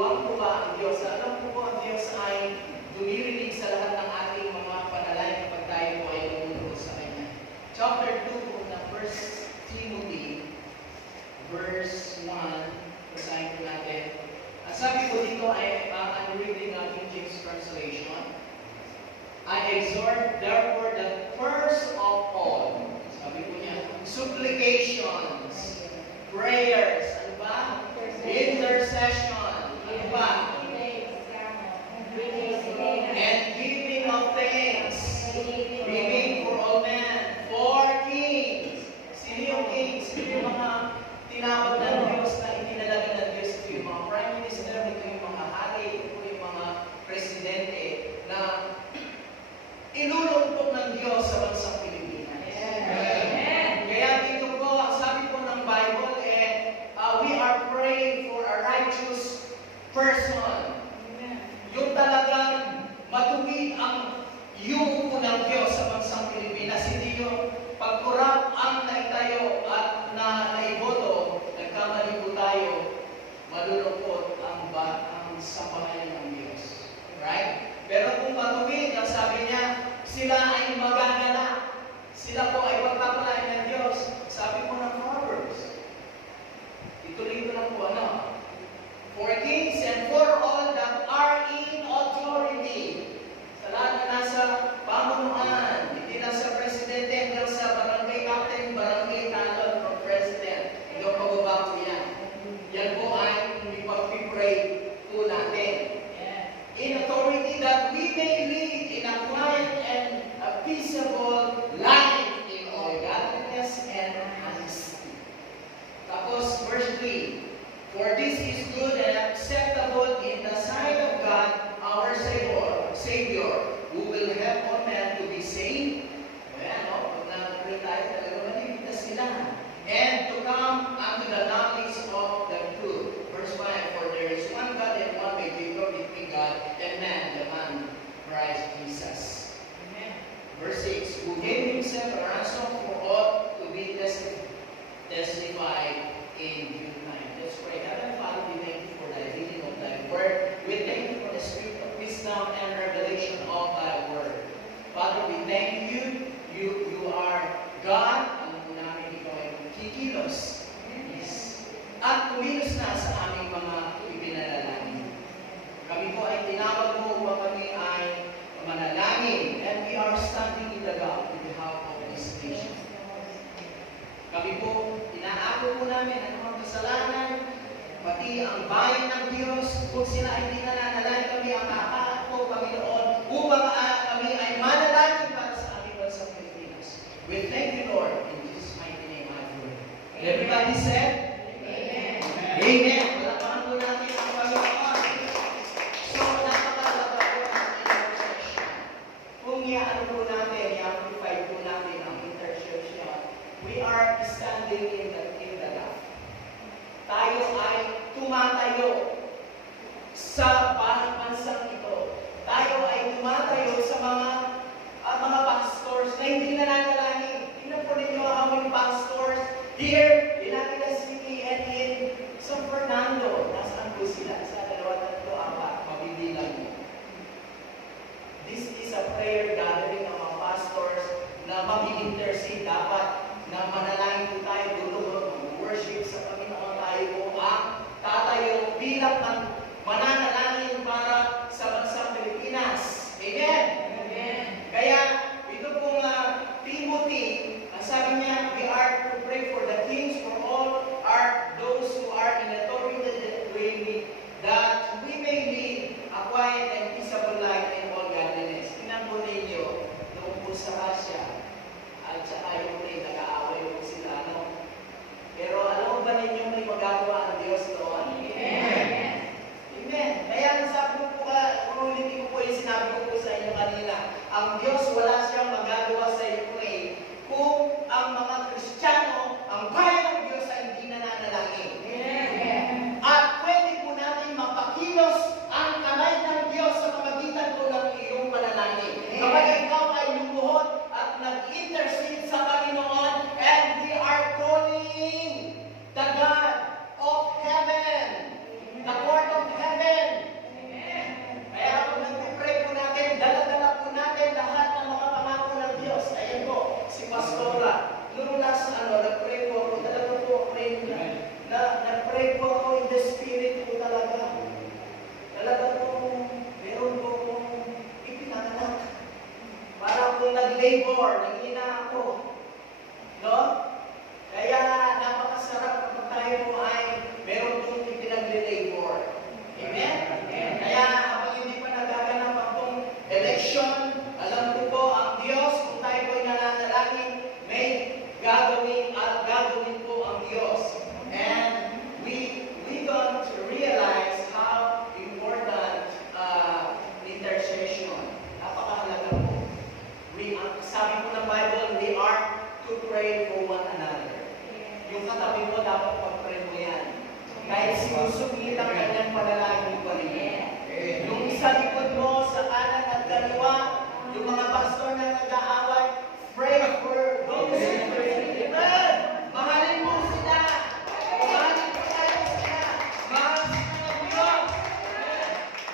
tuwang-tuwa ang Diyos. Alam po ang Diyos ay dumirinig sa lahat ng ating mga panalangin kapag tayo po ay lumulog sa Kanya. Chapter 2 ng 1 Timothy, verse 1, basahin po natin. Ang sabi po dito ay ang reading ng King James Translation. I exhort therefore that first of all, sabi po niya, supplications, prayers, ano ba? Intercession, ano ba? And giving of thanks, praying for all men, for kings. Sino yung kings? Sino yung mga tinawag ng Diyos na itinalaga ng Diyos? Ito yung mga prime minister, ito yung mga hari, ito yung mga presidente na ilulungkot ng Diyos sa bansang Pilipinas. Kaya dito po, ang sabi po ng Bible, we are praying for a righteous person. Yung talagang matuwid ang yuko ng Diyos sa bansang Pilipinas. Hindi yung pagkurap ang naitayo at naiboto, nagkamali po tayo, malulungkot ang sambahayan ng Diyos. Right? Pero kung matuwid, ang sabi niya, sila ay magaganap. Sila po ay pagpapalain ng Diyos. Sabi po ng Proverbs. Ituloy ko lang po, ano? For kings and for all that are in authority. Sa lahat na nasa pamunuan, hindi lang sa presidente, hanggang sa barangay captain, barangay talon from president. Hindi ko pagbabago yan. Yan po ay ipag-pray po natin. In authority that we may live in a quiet and a peaceable life in all godliness and honesty. Tapos, verse 3, for this is good and acceptable in the sight of God, our Savior, who will help all men to be saved. Ayan, no? Pag nag-pray tayo, talaga maligtas sila. And to come unto the knowledge of the truth. Verse 5, for there is one God and one mediator between God and man, the man Christ Jesus. Amen. Verse 6, who gave himself a ransom for all to be testified in due time. Let's pray. Heavenly Father, we thank you for the reading of thy word. We thank you for the spirit of wisdom and revelation of thy word. Father, we thank you. You are God. Alam mo namin ikaw ay kikilos. Yes. At kumilos na sa aming mga ipinanalangin. Kami po ay tinawag mo upang kami ay manalangin. And we are standing in the gap on behalf of this nation. Kami po, inaako po namin ang mga kasalanan, pati ang bayan ng Diyos, kung sila ay hindi nananalangin, kami ang kakaat po, Panginoon, upang kami ay manalangin para sa aming bansang Pilipinas. We thank you, Lord, in Jesus' mighty name I pray. And everybody said, Amen. Amen. Palakpakan po natin ang Panginoon. So, napakalaga po ang intercession. Kung i-ano po natin, i-amplify po natin ang intercession, we are standing in the gap. Tayo ay tumatayo sa bansang ito. Tayo ay tumatayo sa mga pastors na hindi nananalangin. Tingnan po ninyo how many pastors here in Aguila City and in San Fernando. Nasaan po sila? Sa 2, 3, 4, mabibilang mo. This is a prayer gathering ng mga pastors na mag-intercede dapat na manalangin po tayo dulo, worship sa Panginoon tayo po ang tatayo bilang mananalangin para sa bansang Pilipinas. Amen? Amen. Kaya, ito pong Timothy, ang sabi niya, we are to pray for the kings, for all are those who are in authority that we may live a quiet and peaceable life in all godliness. Tingnan po ninyo, noong po sa Russia, at saka yung nag-aaway po sila, no? Pero alam ba ninyo may magagawa ang Diyos doon? Amen. dapat mag-pray mo yan. Kahit sinusumit ang kanyang panalangin pa rin. Yung isa likod mo sa kanan at kaliwa, yung mga pastor na nag-aaway, pray for those who pray. Amen! Mahalin mo sila! Mahalin mo tayo sila! Mahal sila ng Diyos!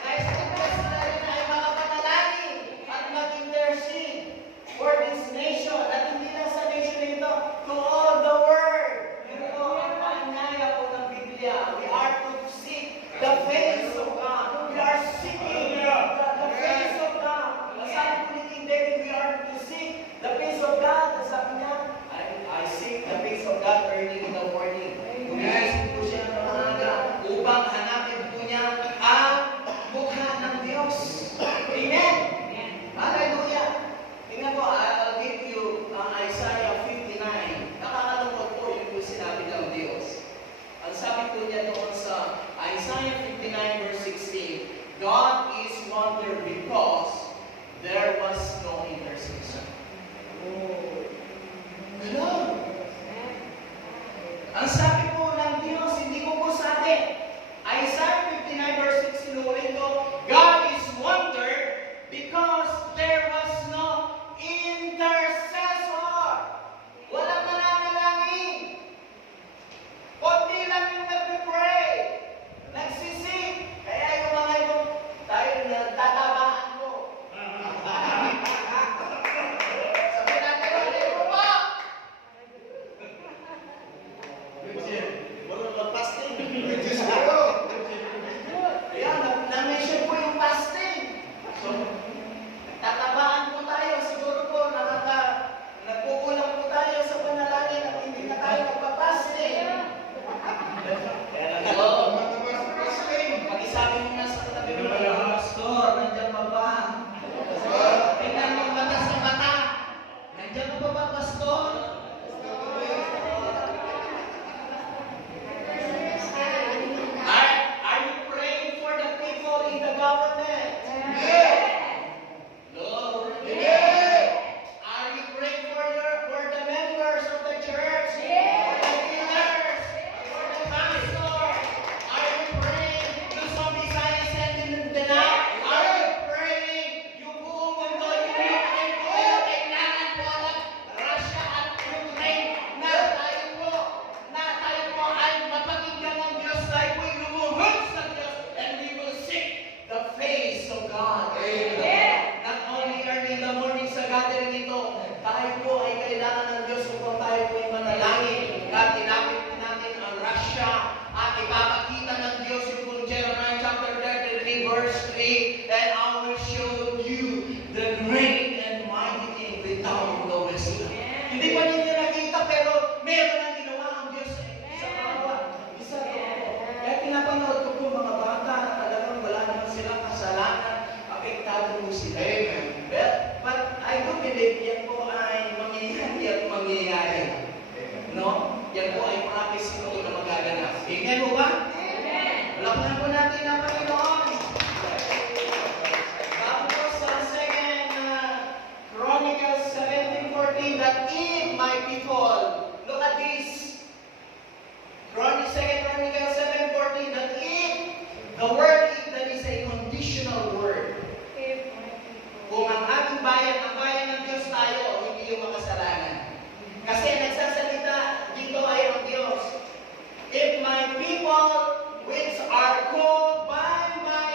Dahil sa Diyos sila rin ay makapanalangin at mag-intercede for this nation. At hindi lang sa nation ito, to all the world. Yun po ang paanyaya po ng Biblia. We are to seek the face of God. We are seeking the face of God. Sabi po ni King David, we are to seek the face of God. Sabi niya, I seek the face of God early in the morning. Gumising po siya ng maaga upang hanapin po niya ang mukha ng Diyos. Amen! Hallelujah! Tingnan po, I'll give you Isaiah 59. Nakakalungkot po yun po sinabi ng Diyos. Ang sabi po niya doon sa Isaiah 59 verse 16, God is wonder because there was no intercessor. Hello? Ang sabi po ng Diyos, hindi ko po sa atin. Isaiah 59 verse 16, ulit ko, God is wonder because there was no intercessor. Walang mananalangin. Kunti lang yung nagpe-pray. Nagsising. Kaya yung mga yung tayo nagtatabaan ko. Sabi natin, wala mo pa. Walang fasting. Ayan, na-mention po yung fasting. So, tatabaan po tayo. Siguro po, nagkukulang po tayo sa panalangin at hindi na tayo magpapasting. Pag-isabi mo na sa katabi mo, Pastor, nandiyan pa ba? Tingnan mo ang mata sa mata. Nandiyan pa ba, Pastor? Are you praying for the people in the government? Lord. Are you praying for the members of the church? For the leaders? For the pastor? Are you praying to some Visayas and Mindanao? Are you praying yung buong mundo, yung Ukraine po, kailangan po ng Russia at Ukraine na tayo po ay mapakinggan ng Diyos, tayo po ay lumuhod sa Diyos, and we will seek the face of God. Not only early in the morning sa gathering ito, tayo po ay kailangan ng Diyos upang tayo po ay manalangin. At tinapit po natin ang Russia at ipapakita ng Diyos yung Jeremiah chapter 33 verse 3, and I will show you the great and mighty thing without no wisdom. Hindi pa ninyo nakita pero meron ang ginawa ang Diyos sa bawat isa po. Kaya pinapanood ko po mga bata na talagang wala naman silang kasalanan, apektado po sila. But I do believe yan po ay mangyayari at mangyayari. No? Yan po ay prophecy po na magaganap. Amen po ba? Laban po natin ang Panginoon. Tapos sa 2 Chronicles 17:14, that if my people, look at this. 2 Chronicles 7:14, that if, the word if, that is a conditional word. Kung ang ating bayan, ang bayan ng Diyos tayo, hindi yung makasalanan. Kasi nagsasalita dito ay ang Diyos. If my people which are called by my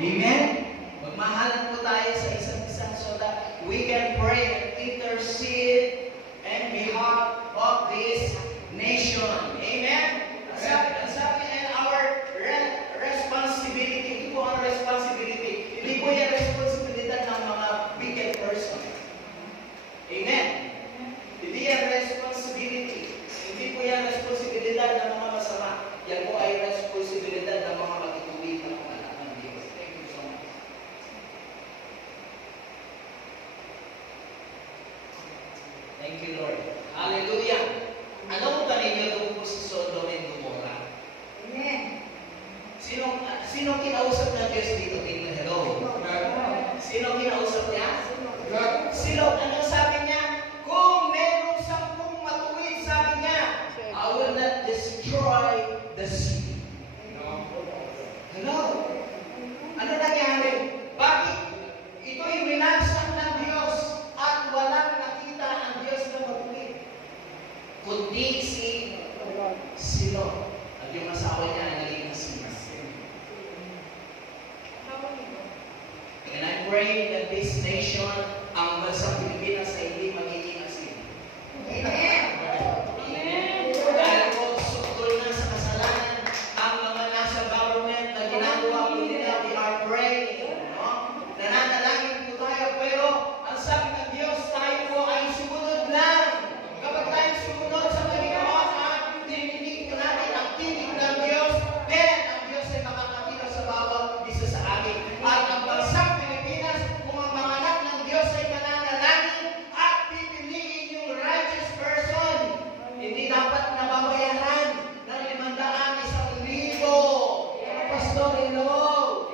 Amen? Magmahalan po tayo sa isa't isa so that we can pray and intercede on behalf of this nation. Amen? Ang sabi and our responsibility, ito po ang responsibility. Hindi po yan responsibilidad ng mga wicked person. Amen? Hindi yan responsibility. Hindi po yan responsibilidad ng mga masama. Yan po ay responsibilidad ng mga matutuwid na mga anak ng Diyos. Thank you so much. Thank you, Lord. Hallelujah. Ano po ba ninyo doon po si Sodom and Gomorrah? Amen. Sino kinausap ng Diyos dito? Tingnan, hello. Sino kinausap niya? Sino? Ano sabi niya? Kung merong 10 matuwid, sabi niya, I will not destroy the city. Hello? Ano nangyari? Bakit? Ito'y winagsak ng Diyos at walang nakita ang Diyos na matuwid. Kundi si Lot. At yung asawa niya ay naging asin. And I pray that this nation, ang bansang Pilipinas ay hindi magiging asin. Amen. Dahil po, sukol na sa kasalanan, ang mga nasa government na ginagawa po nila, we are praying. No? Nananalangin po tayo, pero ang sabi ng Diyos, tayo po ay sumunod lang. Kapag tayo sumunod sa Panginoon at tininig po natin ang tinig ng Diyos, then ang Diyos ay makakakita sa bawat isa sa atin. At ang bansang Pilipinas, kung ang mga anak ng Diyos ay mananalangin at pipiliin yung righteous person, hindi dapat nababayaran ng 500,000. Pastor, hello.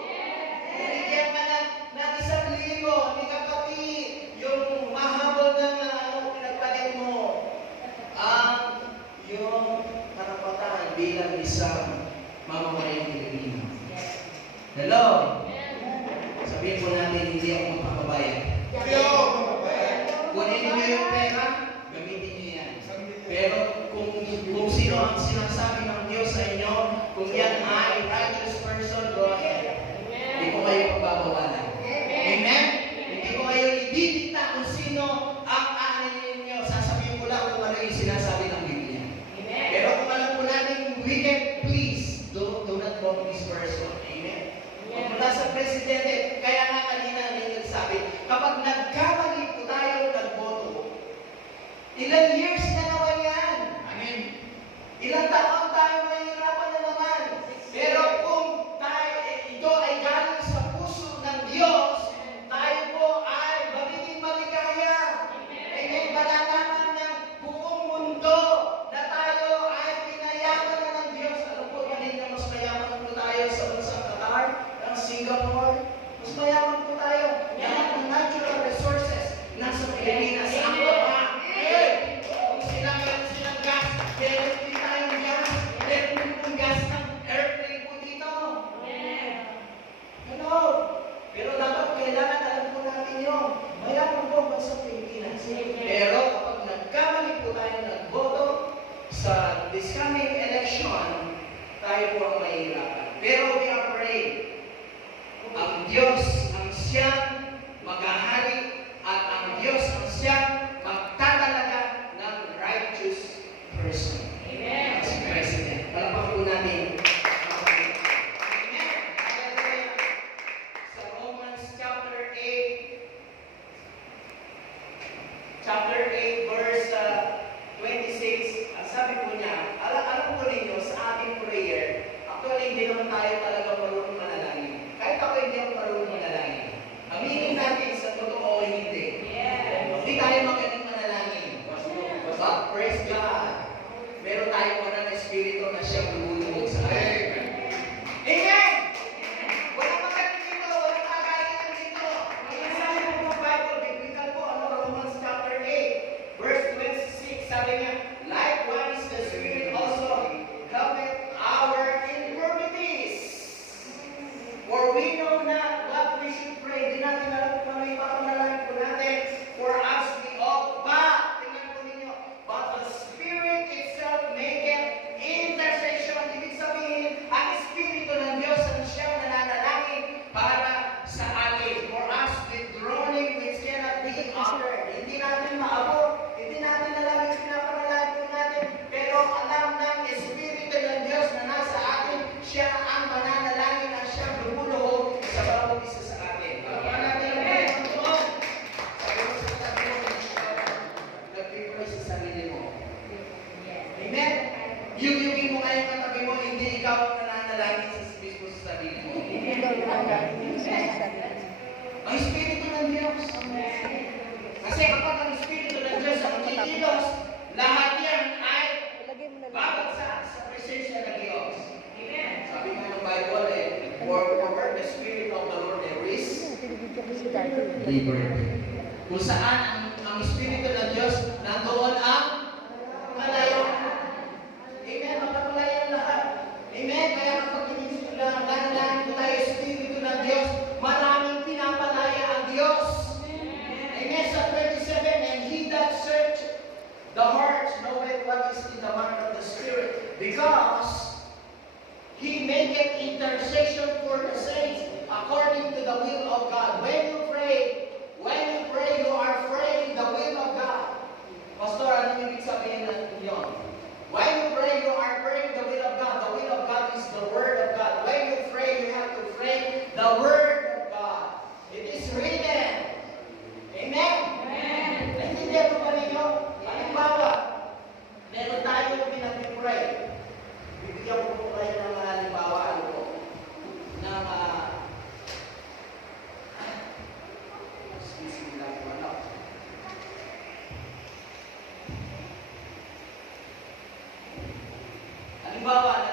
Bigyan ka ng 1,000, hindi ka pati yung mahabol ng pinagpalit mo. Yung karapatan bilang isang mamamayang Pilipino. Hello. Sabihin po natin, hindi ako magpapabayad. Kunin niyo yung pera, gamitin niyo yan. Pero kung sino ang sinasabi ng Diyos sa inyo, kung yan ay righteous person, go ahead. Hindi ko kayo pagbabawalan. Amen? Hindi ko kayo ididikta kung sino ang aanin ninyo. Sasabihin ko lang kung ano yung sinasabi ng Biblia. Pero kung alam po natin wicked, please, do not vote this person. Amen? Mula sa presidente, kaya nga kanina ninyo sabi, kapag nagkamali po tayo nagboto, ilang years na naman yan? Amen. Ilang taon tayo mahihirapan na naman. Pero kung ito ay galing sa puso ng Diyos, tayo po ay magiging maligaya. Amen. Malalaman ng buong mundo na tayo ay pinayaman na ng Diyos. Alam po, kanina mas mayaman po tayo sa bansang Qatar, ng Singapore. Mas mayaman po tayo. Lahat ng natural resources nasa Pilipinas. Ako pa. Kung meron silang gas, meron din tayong gas. Meron din pong gas ng airplane po dito. Hello? Pero dapat kailangan alam po natin yun. Mayaman po ang bansang Pilipinas. Pero kapag nagkamali po tayo nagboto sa this coming election, tayo po ang mahihirapan. Pero we are praying. Ang Diyos ang siyang maghahari at ang Diyos ang siyang magtatalaga ng righteous person. Amen. Si President. Palapag po natin. Amen. Hallelujah. Sa Romans chapter 8 verse 26, ang sabi po niya, alam po ninyo sa ating prayer, actually hindi naman tayo talaga marunong manalangin. Kahit ako hindi ako marunong manalangin. Aminin natin sa totoo, Yugyugin mo nga yung katabi mo, hindi ikaw ang nananalangin sa mismo sa sarili mo. Ang Espiritu ng Diyos. Kasi kapag ang Espiritu ng Diyos ang kikilos, lahat yan ay babagsak sa presensya ng Diyos. Sabi mo ng Bible for where the Spirit of the Lord there is liberty. Kung saan ang Espiritu ng Diyos, nandoon ang kalayaan. Amen, magkakalayan lahat. Amen, kaya kapag nananalangin ko tayo Espiritu ng Diyos, maraming pinapalaya ang Diyos. Amen, sa 27, and he that search the heart knoweth what is in the mind of the Spirit, because he maketh intercession for the saints according to the will of God. When you pray, you are praying the will of God. Pastor, ano yung ibig sabihin natin yun? When you pray, you are praying the will of God. The will of God is the Word of God. When you pray, you have to pray the Word of God. It is written. Amen? Amen. Naintindihan mo ba ninyo? Halimbawa, meron tayong pinag-pray. Bibigyan ko po kayo ng mga halimbawa. Ano po? Na excuse me lang po, ano? Halimbawa,